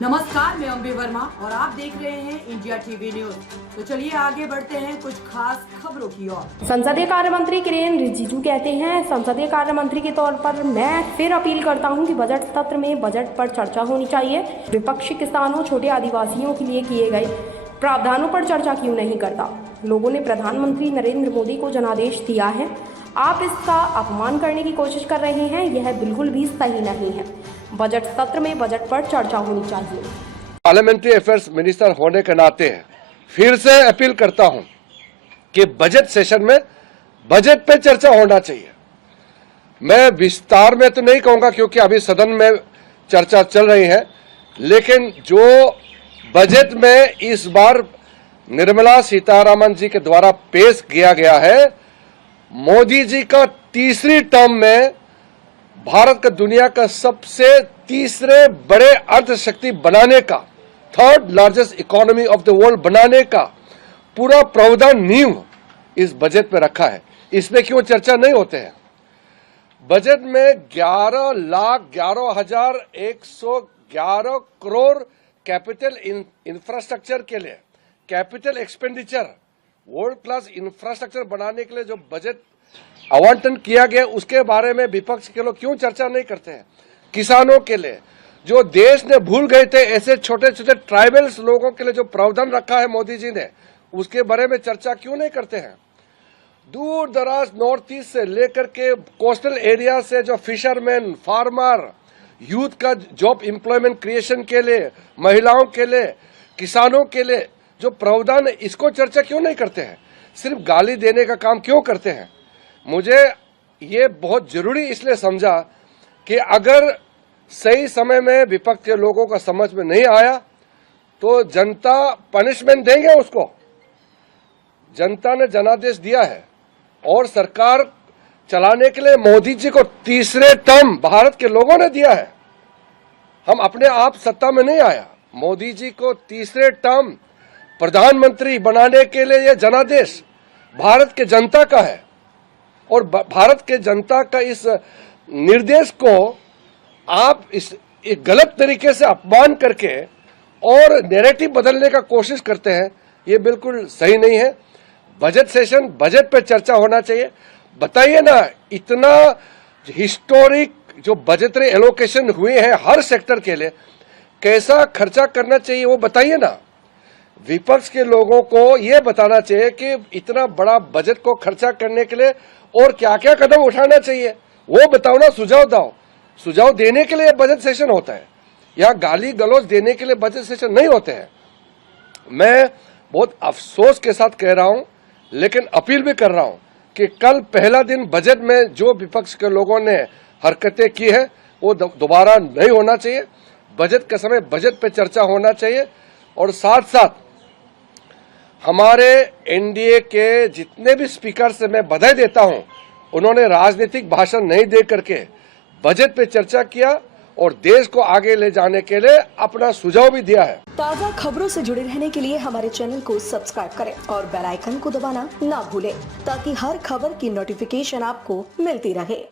नमस्कार, मैं अम्बे वर्मा और आप देख रहे हैं इंडिया टीवी न्यूज। तो चलिए आगे बढ़ते हैं कुछ खास खबरों की ओर। संसदीय कार्य मंत्री किरेन रिजिजू कहते हैं, संसदीय कार्य मंत्री के तौर पर मैं फिर अपील करता हूं कि बजट सत्र में बजट पर चर्चा होनी चाहिए। विपक्षी किसानों, छोटे आदिवासियों के लिए किए गए प्रावधानों पर चर्चा क्यों नहीं करता? लोगों ने प्रधानमंत्री नरेंद्र मोदी को जनादेश दिया है, आप इसका अपमान करने की कोशिश कर रहे हैं, यह बिल्कुल भी सही नहीं है। बजट सत्र में बजट पर चर्चा होनी चाहिए। पार्लियामेंट्री अफेयर्स मिनिस्टर होने के नाते फिर से अपील करता हूं कि बजट सेशन में बजट पे चर्चा होना चाहिए। मैं विस्तार में तो नहीं कहूंगा क्योंकि अभी सदन में चर्चा चल रही है, लेकिन जो बजट में इस बार निर्मला सीतारामन जी के द्वारा पेश किया गया है, मोदी जी का तीसरी टर्म में भारत का दुनिया का सबसे तीसरे बड़े अर्थशक्ति बनाने का, third largest economy of the world बनाने का पूरा प्रावधान नींव इस बजट में रखा है। इसमें क्यों चर्चा नहीं होते हैं? बजट में 11,11,111 करोड़ कैपिटल इंफ्रास्ट्रक्चर के लिए, capital expenditure, world class infrastructure बनाने के लिए जो बजट आवंटन किया गया, उसके बारे में विपक्ष के लोग क्यों चर्चा नहीं करते हैं? किसानों के लिए, जो देश ने भूल गए थे, ऐसे छोटे छोटे ट्राइबल्स लोगों के लिए जो प्रावधान रखा है मोदी जी ने, उसके बारे में चर्चा क्यों नहीं करते हैं? दूर दराज नॉर्थ ईस्ट से लेकर के कोस्टल एरिया से जो फिशरमैन, फार्मर, यूथ का जॉब एम्प्लॉयमेंट क्रिएशन के लिए, महिलाओं के लिए, किसानों के लिए जो प्रावधान है, इसको चर्चा क्यों नहीं करते हैं? सिर्फ गाली देने का काम क्यों करते हैं? मुझे ये बहुत जरूरी इसलिए समझा कि अगर सही समय में विपक्ष के लोगों का समझ में नहीं आया तो जनता पनिशमेंट देंगे उसको। जनता ने जनादेश दिया है और सरकार चलाने के लिए मोदी जी को तीसरे टर्म भारत के लोगों ने दिया है। हम अपने आप सत्ता में नहीं आया। मोदी जी को तीसरे टर्म प्रधानमंत्री बनाने के लिए यह जनादेश भारत के जनता का है और भारत के जनता का इस निर्देश को आप इस एक गलत तरीके से अपमान करके और नैरेटिव बदलने का कोशिश करते हैं, ये बिल्कुल सही नहीं है। बजट सेशन, बजट पे चर्चा होना चाहिए। बताइए ना, इतना हिस्टोरिक जो बजटरी एलोकेशन हुए हैं हर सेक्टर के लिए, कैसा खर्चा करना चाहिए वो बताइए ना। विपक्ष के लोगों को ये बताना चाहिए कि इतना बड़ा बजट को खर्चा करने के लिए और क्या क्या कदम उठाना चाहिए, वो बताओ ना, सुझाव दो। सुझाव देने के लिए बजट सेशन होता है, या गाली गलौज देने के लिए बजट सेशन नहीं होते हैं। मैं बहुत अफसोस के साथ कह रहा हूं, लेकिन अपील भी कर रहा हूं कि कल पहला दिन बजट में जो विपक्ष के लोगों ने हरकतें की है वो दोबारा नहीं होना चाहिए। बजट के समय बजट पे चर्चा होना चाहिए और साथ साथ हमारे एनडीए के जितने भी स्पीकर से मैं बधाई देता हूं, उन्होंने राजनीतिक भाषण नहीं दे करके बजट पे चर्चा किया और देश को आगे ले जाने के लिए अपना सुझाव भी दिया है। ताज़ा खबरों से जुड़े रहने के लिए हमारे चैनल को सब्सक्राइब करें और बेल आइकन को दबाना ना भूलें, ताकि हर खबर की नोटिफिकेशन आपको मिलती रहे।